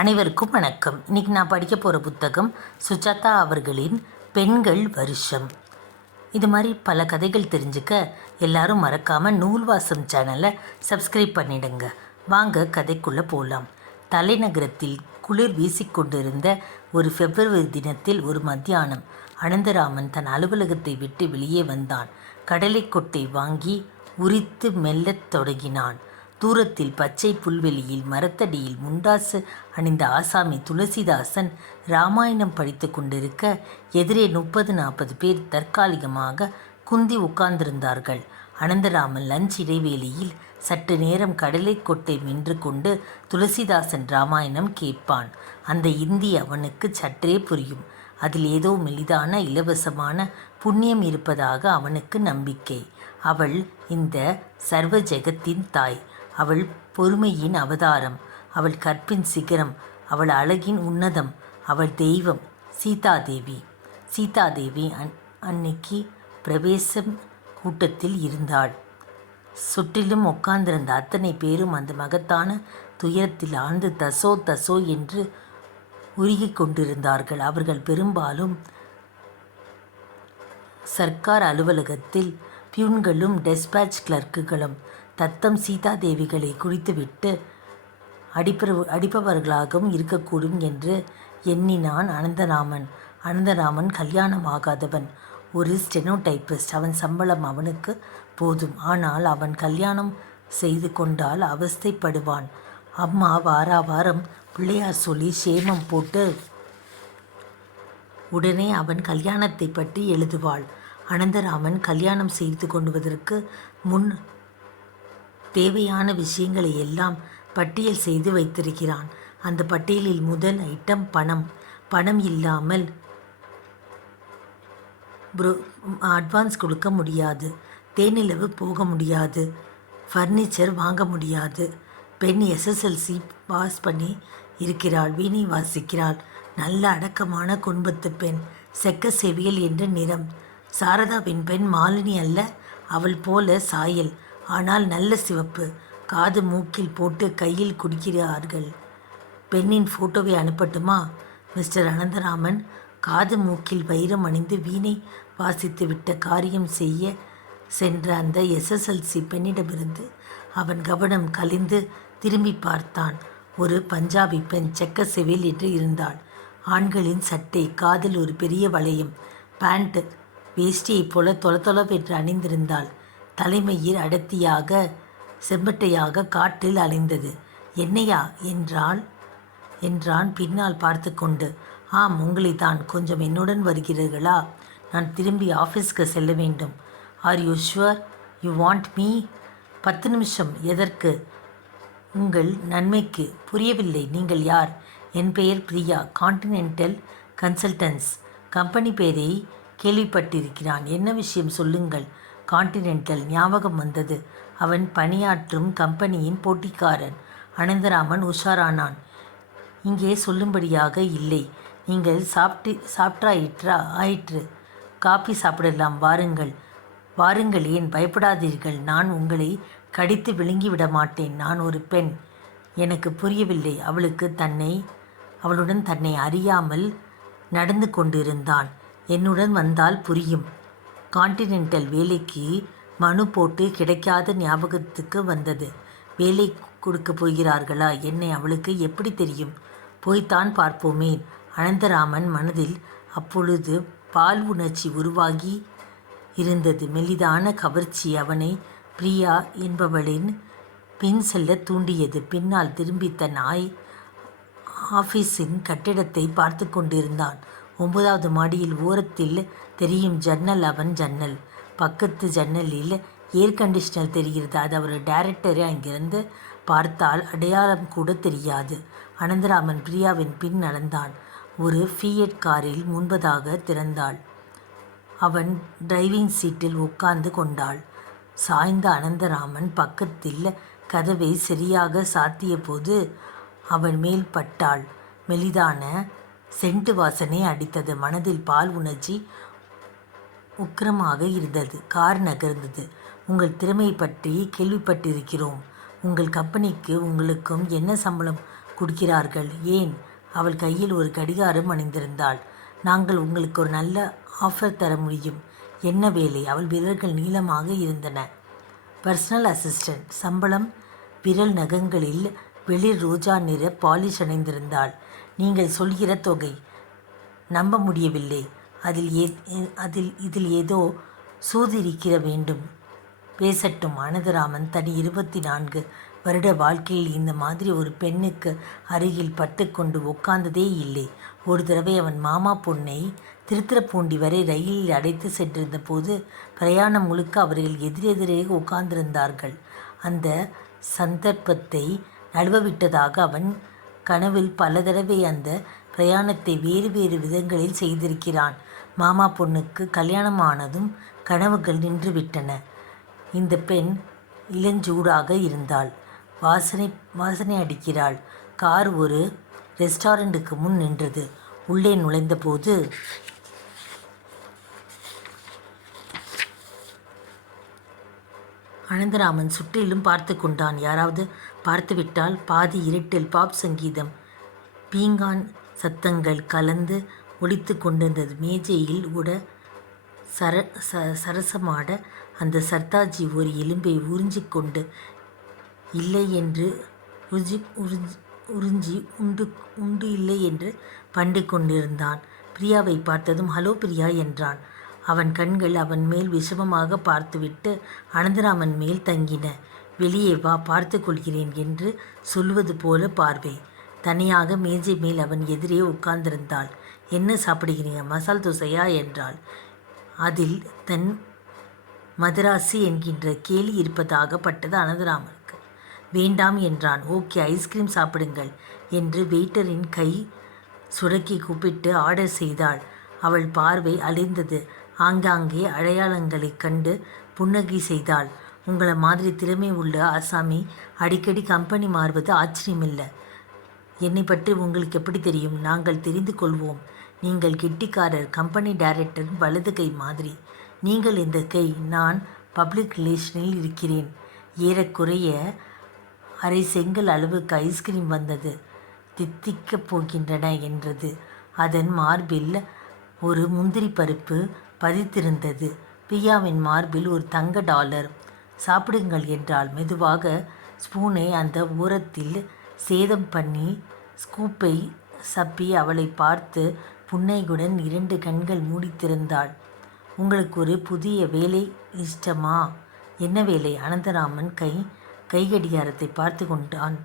அனைவருக்கும் வணக்கம். இன்றைக்கி நான் படிக்க போகிற புத்தகம் சுஜாதா அவர்களின் பெண்கள் வருஷம். இது மாதிரி பல கதைகள் தெரிஞ்சுக்க எல்லாரும் மறக்காமல் நூல்வாசம் சேனலை சப்ஸ்கிரைப் பண்ணிடுங்க. வாங்க கதைக்குள்ளே போகலாம். தலைநகரத்தில் குளிர் வீசிக்கொண்டிருந்த ஒரு பிப்ரவரி தினத்தில் ஒரு மத்தியானம் அனந்தராமன் தன் அலுவலகத்தை விட்டு வெளியே வந்தான். கடலைக்கொட்டை வாங்கி உரித்து மெல்லத் தொடங்கினான். தூரத்தில் பச்சை புல்வெளியில் மரத்தடியில் முண்டாசு அணிந்த ஆசாமி துளசிதாசன் ராமாயணம் படித்து கொண்டிருக்க எதிரே 30-40 பேர் தற்காலிகமாக குந்தி உட்கார்ந்திருந்தார்கள். அனந்தராமன் லஞ்ச் இடைவேளையில் சற்று நேரம் கடலைக்கொட்டை மென்று கொண்டு துளசிதாசன் ராமாயணம் கேட்பான். அந்த இந்தி அவனுக்கு சற்றே புரியும். அதில் ஏதோ மெலிதான இலவசமான புண்ணியம் இருப்பதாக அவனுக்கு நம்பிக்கை. அவள் இந்த சர்வ ஜெகத்தின் தாய். அவள் பொறுமையின் அவதாரம். அவள் கற்பின் சிகரம். அவள் அழகின் உன்னதம். அவள் தெய்வம் சீதாதேவி. சீதாதேவி அன்னைக்கு பிரவேசம் கூட்டத்தில் இருந்தாள். சுற்றிலும் உட்கார்ந்திருந்த அத்தனை பேரும் அந்த மகத்தான துயரத்தில் ஆழ்ந்து தசோ தசோ என்று உருகி கொண்டிருந்தார்கள். அவர்கள் பெரும்பாலும் சர்க்கார் அலுவலகத்தில் பியூன்களும் டெஸ்பாச் கிளர்க்குகளும். தத்தம் சீதாதேவிகளை குடித்துவிட்டு அடிப்பவர்களாகவும் இருக்கக்கூடும் என்று எண்ணினான் அனந்தராமன். அனந்தராமன் கல்யாணமாகாதவன், ஒரு ஸ்டெனோடைப்பிஸ்ட். அவன் சம்பளம் அவனுக்கு போதும். ஆனால் அவன் கல்யாணம் செய்து கொண்டால் அவஸ்தைப்படுவான். அம்மா வாரம் பிள்ளையார் சொல்லி சேமம் போட்டு உடனே அவன் கல்யாணத்தை பற்றி எழுதுவாள். அனந்தராமன் கல்யாணம் செய்து கொண்டுவதற்கு முன் தேவையான விஷயங்களை எல்லாம் பட்டியல் செய்து வைத்திருக்கிறான். அந்த பட்டியலில் முதல் ஐட்டம் பணம். பணம் இல்லாமல் அட்வான்ஸ் கொடுக்க முடியாது. தேனிலவு போக முடியாது. ஃபர்னிச்சர் வாங்க முடியாது. பெண் SSLC பாஸ் பண்ணி இருக்கிறாள். வீணை வாசிக்கிறாள். நல்ல அடக்கமான குடும்பத்து பெண். செக்க செவியல் என்ற நிறம். சாரதாவின் பெண் மாலினி அல்ல. அவள் போல சாயல். ஆனால் நல்ல சிவப்பு. காது மூக்கில் போட்டு கையில் குடிக்கிறார்கள். பெண்ணின் ஃபோட்டோவை அனுப்பட்டுமா? மிஸ்டர் அனந்தராமன் காது மூக்கில் வைரம் அணிந்து வீணை வாசித்து விட்ட காரியம் செய்ய சென்ற அந்த SSLC பெண்ணிடமிருந்து அவன் கவனம் கலைந்து திரும்பி பார்த்தான். ஒரு பஞ்சாபி பெண் செக்க செவில் என்று இருந்தாள். ஆண்களின் சட்டை. காதில் ஒரு பெரிய வளையம். பேண்ட் வேஷ்டியைப் போல தொளதொளவென்று அணிந்திருந்தாள். தலைமயிர் அடர்த்தியாக செம்பட்டையாக காற்றில் அலைந்தது. என்னையா என்றான் பின்னால் பார்த்து கொண்டு. ஆம், உங்களை தான். கொஞ்சம் என்னுடன் வருகிறீர்களா? நான் திரும்பி ஆஃபீஸ்க்கு செல்ல வேண்டும். Are you sure you want me? 10 நிமிஷம். எதற்கு? உங்கள் நன்மைக்கு. புரியவில்லை. நீங்கள் யார்? என் பெயர் பிரியா. கான்டினென்டல் கன்சல்டன்ஸ் கம்பெனி பெயரை கேள்விப்பட்டிருக்கிறான். என்ன விஷயம் சொல்லுங்கள். கான்டினென்டல் ஞாபகம் வந்தது. அவன் பணியாற்றும் கம்பெனியின் போட்டிக்காரன். அனந்தராமன் உஷாரானான். இங்கே சொல்லும்படியாக இல்லை. நீங்கள் ஆயிற்று. காபி சாப்பிடலாம். வாருங்கள். வாருங்கள். ஏன் பயப்படாதீர்கள். நான் உங்களை கடித்து விழுங்கிவிட மாட்டேன். நான் ஒரு பெண். எனக்கு புரியவில்லை. அவளுடன் தன்னை அறியாமல் நடந்து கொண்டிருந்தான். என்னுடன் வந்தால் புரியும். கான்டினென்டல் வேலைக்கு மனு போட்டு கிடைக்காத ஞாபகத்துக்கு வந்தது. வேலை கொடுக்க போகிறார்களா? என்னை அவளுக்கு எப்படி தெரியும்? போய்த்தான் பார்ப்போமே. அனந்தராமன் மனதில் அப்பொழுது பால் உணர்ச்சி உருவாகி இருந்தது. மெலிதான கவர்ச்சி அவனை பிரியா என்பவளின் பின் செல்ல தூண்டியது. பின்னால் திரும்பி தன் ஆஃபீஸின் கட்டிடத்தை பார்த்து கொண்டிருந்தான். 9வது மாடியில் ஓரத்தில் தெரியும் ஜன்னல் அவன் ஜன்னல். பக்கத்து ஜன்னலில் ஏர் கண்டிஷனர் தெரிகிறது. அது அவர் டைரக்டரை அங்கிருந்து பார்த்தால் அடையாளம் கூட தெரியாது. அனந்தராமன் பிரியாவின் பின் நடந்தான். ஒரு ஃபியட் காரில் முன்பதாக திறந்தாள். அவன் டிரைவிங் சீட்டில் உட்கார்ந்து கொண்டாள். சாய்ந்த அனந்தராமன் பக்கத்தில் கதவை சரியாக சாத்திய போது அவன் மேல் பட்டாள். மெலிதான சென்ட்டு வாசனை அடித்தது. மனதில் பால் உணர்ச்சி உக்கிரமாக இருந்தது. கார் நகர்ந்தது. உங்கள் திறமை பற்றி கேள்விப்பட்டிருக்கிறோம். உங்கள் கம்பெனிக்கு உங்களுக்கும் என்ன சம்பளம் குடிக்கிறார்கள். ஏன்? அவள் கையில் ஒரு கடிகாரம் அணிந்திருந்தாள். நாங்கள் உங்களுக்கு ஒரு நல்ல ஆஃபர் தர முடியும். என்ன வேலை? அவள் விரல்கள் நீளமாக இருந்தன. Personal assistant. சம்பளம். விரல் நகங்களில் வெளிர் ரோஜா நிற பாலிஷ் அணிந்திருந்தாள். நீங்கள் சொல்கிற தொகை நம்ப முடியவில்லை. இதில் ஏதோ சூதிருக்கிற வேண்டும். பேசட்டும். அனந்தராமன் தன் 24 வருட வாழ்க்கையில் இந்த மாதிரி ஒரு பெண்ணுக்கு அருகில் பட்டுக்கொண்டு உட்கார்ந்ததே இல்லை. ஒரு தடவை அவன் மாமா பொண்ணை திருத்துறைப்பூண்டி வரை ரயிலில் அடைத்து சென்றிருந்த போது பிரயாணம் முழுக்க அவர்கள் எதிரெதிரே உட்கார்ந்திருந்தார்கள். அந்த சந்தர்ப்பத்தை நழுவவிட்டதாக அவன் கனவில் பல தடவை அந்த பிரயாணத்தை வேறு வேறு விதங்களில் செய்திருக்கிறான். மாமா பொண்ணுக்கு கல்யாணமானதும் கனவுகள் நின்றுவிட்டன. இந்த பெண் இளஞ்சூடாக இருந்தாள். வாசனை அடிக்கிறாள். கார் ஒரு ரெஸ்டாரண்ட்டுக்கு முன் நின்றது. உள்ளே நுழைந்தபோது அனந்தராமன் சுற்றிலும் பார்த்து கொண்டான். யாராவது பார்த்துவிட்டால் பாதி இருட்டில் பாப் சங்கீதம், பீங்கான் சத்தங்கள் கலந்து ஒலித்து கொண்டிருந்தது. மேஜையில் உட சரசமாட அந்த சர்தாஜி ஒரு எலும்பை உறிஞ்சிக்கொண்டு இல்லை என்று உறிஞ்சி உண்டு இல்லை என்று பண்டு கொண்டிருந்தான். பிரியாவை பார்த்ததும் ஹலோ பிரியா என்றான். அவன் கண்கள் அவன் மேல் விஷமமாக பார்த்துவிட்டு அனந்தராமன் மேல் தங்கின. வெளியே வா, பார்த்து கொள்கிறேன் என்று சொல்வது போல பார்வை. தனியாக மேஜை மேல் அவன் எதிரே உட்கார்ந்திருந்தாள். என்ன சாப்பிடுகிறீங்க? மசால் தோசையா என்றாள். அதில் தன் மதராசி என்கின்ற கேலி இருப்பதாக பட்டது அனந்தராமனுக்கு. வேண்டாம் என்றான். ஓகே, ஐஸ்கிரீம் சாப்பிடுங்கள் என்று வெயிட்டரின் கை சுடக்கி கூப்பிட்டு ஆர்டர் செய்தாள். அவள் பார்வை அலைந்தது. ஆங்காங்கே அடையாளங்களைக் கண்டு புன்னகை செய்தாள். உங்களை மாதிரி திறமை உள்ள ஆசாமி அடிக்கடி கம்பெனி மாறுவது ஆச்சரியமில்லை. என்னை பற்றி உங்களுக்கு எப்படி தெரியும்? நாங்கள் தெரிந்து கொள்வோம். நீங்கள் கெட்டிக்காரர், கம்பெனி டைரக்டர் வலது கை மாதிரி. நீங்கள் இந்த கை. நான் பப்ளிக் ரிலேஷனில் இருக்கிறேன். ஏறக்குறைய அரை செங்கல் அளவுக்கு ஐஸ்கிரீம் வந்தது. தித்திக்கப் போகின்றன என்றது. அதன் மார்பில் ஒரு முந்திரி பருப்பு பதித்திருந்தது. பிரியாவின் மார்பில் ஒரு தங்க டாலர். சாப்பிடுங்கள் என்றால் மெதுவாக ஸ்பூனை அந்த ஓரத்தில் சேதம் பண்ணி ஸ்கூப்பை சப்பி அவளை பார்த்து புன்னையுடன் 2 கண்கள் மூடித்திருந்தாள். உங்களுக்கு ஒரு புதிய வேலை இஷ்டமா? என்ன வேலை? அனந்தராமன் கைகடிகாரத்தை பார்த்து கொண்டான்.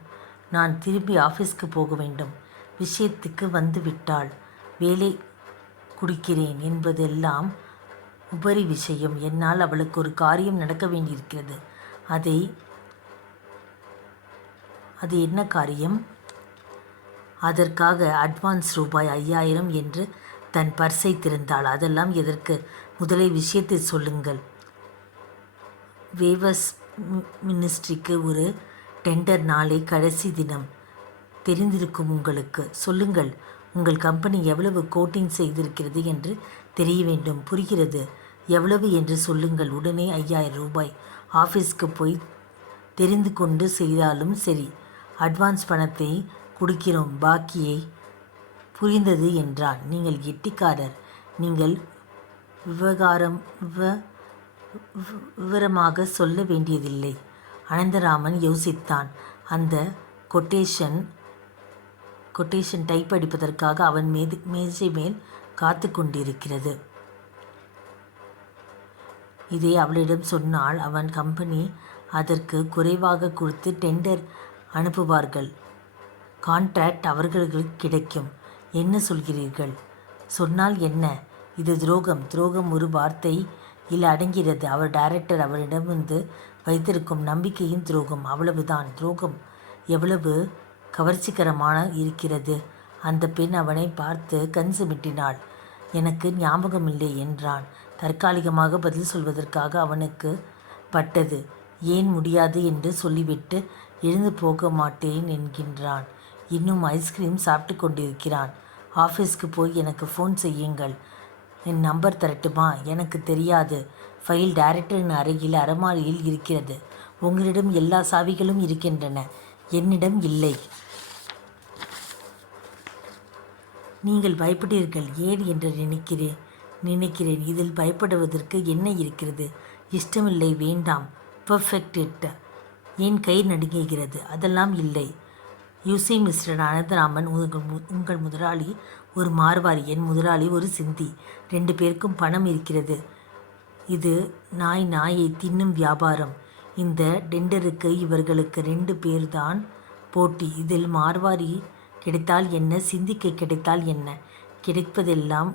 நான் திரும்பி ஆஃபீஸ்க்கு போக வேண்டும். விஷயத்துக்கு வந்து விட்டாள். வேலை குடிக்கிறேன் என்பதெல்லாம் உபரி விஷயம். என்னால் அவளுக்கு ஒரு காரியம் நடக்க வேண்டியிருக்கிறது. அது என்ன காரியம்? அதற்காக அட்வான்ஸ் ரூபாய் 5000 என்று தன் பர்ஸை திறந்தாள். அதெல்லாம் எதற்கு? முதலை விஷயத்தை சொல்லுங்கள். வேவர்ஸ் மினிஸ்ட்ரிக்கு ஒரு டெண்டர். நாளை கடைசி தினம். தெரிந்திருக்கும் உங்களுக்கு. சொல்லுங்கள். உங்கள் கம்பெனி எவ்வளவு கோட்டிங் செய்திருக்கிறது என்று தெரிய வேண்டும். புரிகிறது. எவ்வளவு என்று சொல்லுங்கள். உடனே 5000 ரூபாய். ஆஃபீஸ்க்கு போய் தெரிந்து கொண்டு செய்தாலும் சரி. அட்வான்ஸ் பணத்தை கொடுக்கிறோம், பாக்கியை. புரிந்தது என்றான். நீங்கள் கெட்டிக்காரர். நீங்கள் விவரமாக சொல்ல வேண்டியதில்லை. அனந்தராமன் யோசித்தான். அந்த கொட்டேஷன் டைப் அடிப்பதற்காக அவன் மேஜை மேல் காத்து கொண்டிருக்கிறது. இதை அவளிடம் சொன்னால் அவன் கம்பெனி அதற்கு குறைவாக கொடுத்து டெண்டர் அனுப்புவார்கள். கான்ட்ராக்ட் அவர்களுக்கு கிடைக்கும். என்ன சொல்கிறீர்கள்? சொன்னால் என்ன? இது துரோகம். துரோகம் ஒரு வார்த்தையில் அடங்கிறது. அவர் டைரக்டர் அவரிடமிருந்து வைத்திருக்கும் நம்பிக்கையின் துரோகம். அவ்வளவுதான். துரோகம் எவ்வளவு கவர்ச்சிகரமான இருக்கிறது. அந்த பெண் அவனை பார்த்து கண் சிமிட்டினாள். எனக்கு ஞாபகமில்லை என்றான். தற்காலிகமாக பதில் சொல்வதற்காக அவனுக்கு பட்டது. ஏன் முடியாது என்று சொல்லிவிட்டு எழுந்து போக மாட்டேன் என்கின்றான். இன்னும் ஐஸ்கிரீம் சாப்பிட்டு கொண்டிருக்கிறான். ஆஃபீஸ்க்கு போய் எனக்கு ஃபோன் செய்யுங்கள். என் நம்பர் தரட்டுமா? எனக்கு தெரியாது. ஃபைல் டைரக்டரின் அருகில் அலமாரியில் இருக்கிறது. உங்களிடம் எல்லா சாவிகளும் இருக்கின்றன. என்னிடம் இல்லை. நீங்கள் பயப்படுவீர்கள் ஏன் என்று நினைக்கிறேன். இதில் பயப்படுவதற்கு என்ன இருக்கிறது? இஷ்டமில்லை, வேண்டாம். Perfect it. என் கை நடுங்குகிறது. அதெல்லாம் இல்லை. யூசி மிஸ்டர் அனந்தராமன், உங்கள் முதலாளி ஒரு மார்வாரி, என் முதலாளி ஒரு சிந்தி. 2 பேருக்கும் பணம் இருக்கிறது. இது நாயை தின்னும் வியாபாரம். இந்த டெண்டருக்கு இவர்களுக்கு 2 பேர்தான் போட்டி. இதில் மார்வாரி கிடைத்தால் என்ன, சிந்திக்கு கிடைத்தால் என்ன? கிடைப்பதெல்லாம்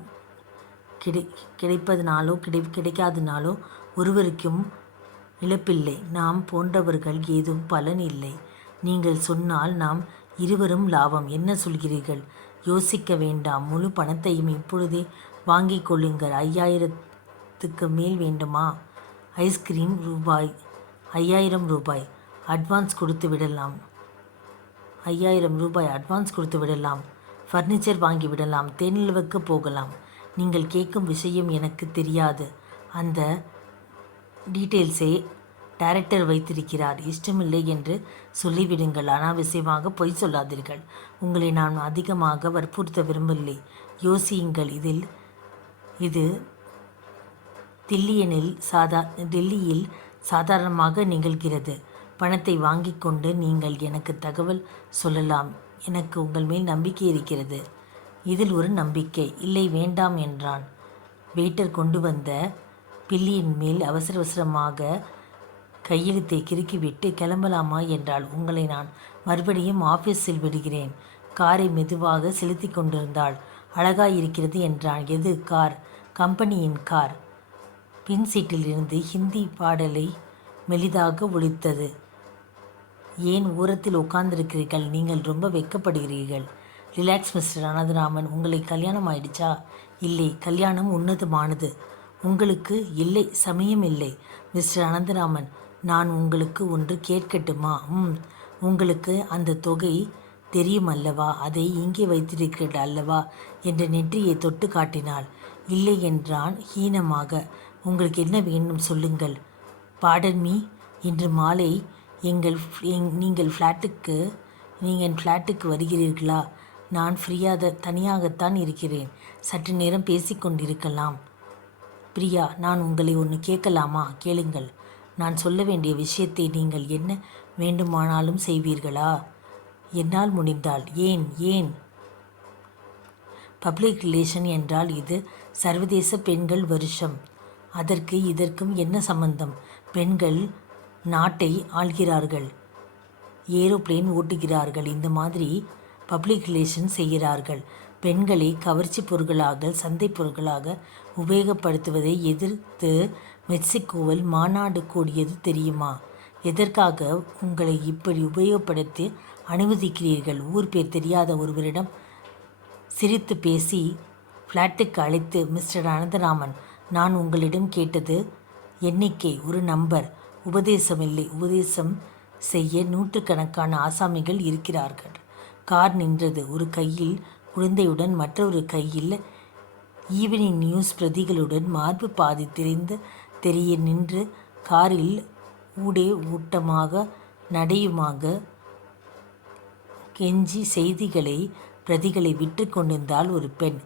கிடைப்பதனாலோ கிடைக்காதனாலோ ஒருவருக்கும் இழப்பில்லை. நாம் போன்றவர்கள் ஏதும் பலன் இல்லை. நீங்கள் சொன்னால் நாம் இருவரும் லாபம். என்ன சொல்கிறீர்கள்? யோசிக்க வேண்டாம். முழு பணத்தையும் இப்பொழுதே வாங்கிக் கொள்ளுங்கள். 5000க்கு மேல் வேண்டுமா? ஐஸ்கிரீம் ரூபாய் 5000 ரூபாய் அட்வான்ஸ் கொடுத்து விடலாம். 5000 ரூபாய் அட்வான்ஸ் கொடுத்து விடலாம். ஃபர்னிச்சர் வாங்கி விடலாம். தேனிலவுக்கு போகலாம். நீங்கள் கேட்கும் விஷயம் எனக்கு தெரியாது. அந்த டீட்டெயில்ஸை டைரக்டர் வைத்திருக்கிறார். இஷ்டமில்லை என்று சொல்லிவிடுங்கள். அனாவசியமாக பொய் சொல்லாதீர்கள். உங்களை நான் அதிகமாக வற்புறுத்த விரும்பவில்லை. யோசியுங்கள். இது டெல்லியில் சாதாரணமாக நிகழ்கிறது. பணத்தை வாங்கி கொண்டு நீங்கள் எனக்கு தகவல் சொல்லலாம். எனக்கு உங்கள் மேல் நம்பிக்கை இருக்கிறது. இதில் ஒரு நம்பிக்கை இல்லை. வேண்டாம் என்றான். வெயிட்டர் கொண்டு வந்த பில்லியின் மேல் அவசரமாக கையெழுத்தை கிறுக்கிவிட்டு கிளம்பலாமா என்றாள். உங்களை நான் மறுபடியும் ஆஃபீஸில் விடுகிறேன். காரை மெதுவாக செலுத்தி கொண்டிருந்தாள். அழகாயிருக்கிறது என்றான். எது கார்? கம்பெனியின் கார். பின் சீட்டில் இருந்து ஹிந்தி பாடலை மெலிதாக ஒலித்தது. ஏன் ஓரத்தில் உட்கார்ந்திருக்கிறீர்கள்? நீங்கள் ரொம்ப வெட்கப்படுகிறீர்கள். Relax mister Anantharaman. உங்களை கல்யாணம் ஆயிடுச்சா? இல்லை. கல்யாணம் உன்னதமானது. உங்களுக்கு இல்லை. சமயம் இல்லை. மிஸ்டர் அனந்தராமன், நான் உங்களுக்கு ஒன்று கேட்கட்டுமா? உங்களுக்கு அந்த தொகை தெரியும் அல்லவா? அதை இங்கே வைத்திருக்கிறீர்கள் அல்லவா என்ற நெற்றியை தொட்டு காட்டினாள். இல்லை என்றான் ஹீனமாக. உங்களுக்கு என்ன வேண்டும் சொல்லுங்கள். பாடன் மீ, இன்று மாலை நீங்கள் ஃப்ளாட்டுக்கு வருகிறீர்களா? நான் தனியாகத்தான் இருக்கிறேன். சற்று நேரம் பேசிக்கொண்டிருக்கலாம். பிரியா, நான் உங்களை ஒன்று கேட்கலாமா? கேளுங்கள். நான் சொல்ல வேண்டிய விஷயத்தை நீங்கள் என்ன வேண்டுமானாலும் செய்வீர்களா? என்னால் முடிந்தால். ஏன்? பப்ளிக் ரிலேஷன் என்றால் இது சர்வதேச பெண்கள் வருஷம். இதற்கும் என்ன சம்பந்தம்? பெண்கள் நாட்டை ஆள்கிறார்கள், ஏரோப்ளேன் ஓட்டுகிறார்கள், இந்த மாதிரி பப்ளிக் ரிலேஷன் செய்கிறார்கள். பெண்களை கவர்ச்சி பொருட்களாக, சந்தை பொருட்களாக உபயோகப்படுத்துவதை எதிர்த்து மெக்சிகோவில் மாநாடு கூடியது தெரியுமா? எதற்காக உங்களை இப்படி உபயோகப்படுத்தி அனுமதிக்கிறீர்கள்? ஊர் பேர் தெரியாத ஒருவரிடம் சிரித்து பேசி ஃப்ளாட்டுக்கு அழைத்து, மிஸ்டர் அனந்தராமன், நான் உங்களிடம் கேட்டது எண்ணிக்கை, ஒரு நம்பர். உபதேசம் இல்லை. உபதேசம் செய்ய நூற்றுக்கணக்கான ஆசாமிகள் இருக்கிறார்கள். கார் நின்றது. ஒரு கையில் குழந்தையுடன், மற்றொரு கையில் ஈவினிங் நியூஸ் பிரதிகளுடன் மார்பு பாதி தெரிய நின்று காரில் ஊடே ஊட்டமாக நடையுமாக கெஞ்சி பிரதிகளை விற்று கொண்டிருந்தாள் ஒரு பெண்.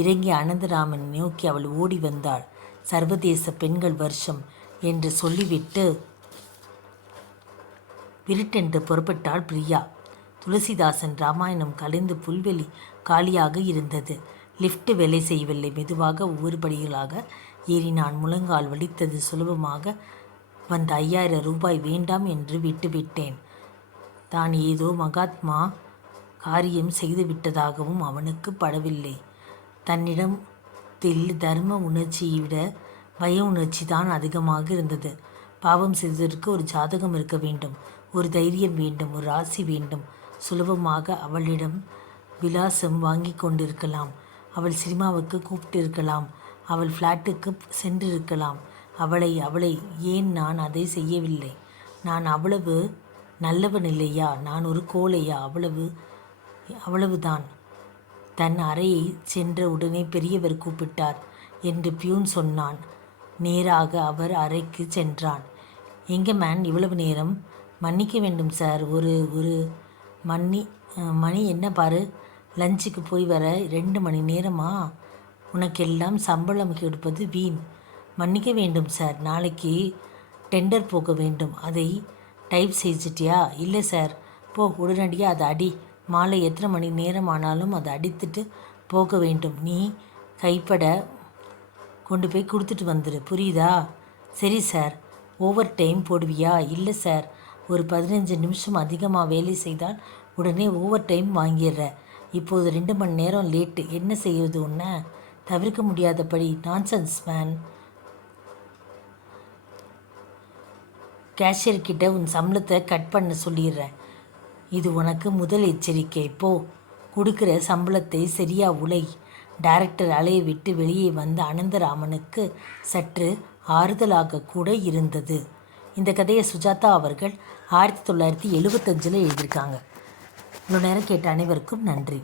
இறங்கி அனந்தராமன் நோக்கி அவள் ஓடி வந்தாள். சர்வதேச பெண்கள் வருஷம் என்று சொல்லிவிட்டு விருட்டென்று புறப்பட்டாள் பிரியா. துளசிதாசன் ராமாயணம் கலைந்து புல்வெளி காலியாக இருந்தது. லிஃப்ட் வேலை செய்யவில்லை. மெதுவாக ஒவ்வொரு படிகளாக ஏறினான். முழங்கால் வலித்தது. சுலபமாக வந்த 5000 ரூபாய் வேண்டாம் என்று விட்டுவிட்டேன். தான் ஏதோ மகாத்மா காரியம் செய்துவிட்டதாகவும் அவனுக்கு படவில்லை. தன்னிடத்தில் தர்ம உணர்ச்சியை விட பய உணர்ச்சி தான் அதிகமாக இருந்தது. பாவம் செய்ததற்கு ஒரு ஜாதகம் இருக்க வேண்டும், ஒரு தைரியம் வேண்டும், ஒரு ராசி வேண்டும். சுலபமாக அவளிடம் விலாசம் வாங்கி கொண்டிருக்கலாம். அவள் சினிமாவுக்கு கூப்பிட்டிருக்கலாம். அவள் ஃப்ளாட்டுக்கு சென்றிருக்கலாம். அவளை ஏன் நான் அதை செய்யவில்லை? நான் அவ்வளவு நல்லவன் இல்லையா? நான் ஒரு கோழையா? அவ்வளவுதான். தன் அறையை சென்ற உடனே பெரியவர் கூப்பிட்டார் என்று பியூன் சொன்னான். நேராக அவர் அறைக்கு சென்றான். எங்க மேன் இவ்வளவு நேரம்? மன்னிக்க வேண்டும் சார், ஒரு மணி என்ன பாரு. லஞ்சுக்கு போய் வர 2 மணி நேரமா? உனக்கெல்லாம் சம்பளம் கொடுப்பது வீண். மன்னிக்க வேண்டும் சார், நாளைக்கு டெண்டர் போக வேண்டும். அதை டைப் செஞ்சிட்டியா? இல்லை சார். போ, உடனடியாக அதை அடி. மாலை எத்தனை மணி நேரம் ஆனாலும் அதை அடித்துட்டு போக வேண்டும். நீ கைப்பட கொண்டு போய் கொடுத்துட்டு வந்துடு, புரியுதா? சரி சார். Over time போடுவியா? இல்லை சார், ஒரு 15 நிமிஷம் அதிகமாக வேலை செய்தால் உடனே ஓவர் டைம் வாங்கிடுற. இப்போது 2 மணி நேரம் லேட்டு. என்ன செய்வது உன்னை? தவிர்க்க முடியாதபடி. Nonsense man. கேஷியர்கிட்ட உன் சம்பளத்தை கட் பண்ண சொல்லிடுறேன். இது உனக்கு முதல் எச்சரிக்கை. போ, கொடுக்குற சம்பளத்தை சரியா உழை. டைரக்டர் அலையை விட்டு வெளியே வந்த அனந்தராமனுக்கு சற்று ஆறுதலாக கூட இருந்தது. இந்த கதையை சுஜாதா அவர்கள் 1975 எழுதியிருக்காங்க. இவ்வளோ நேரம் கேட்ட அனைவருக்கும் நன்றி.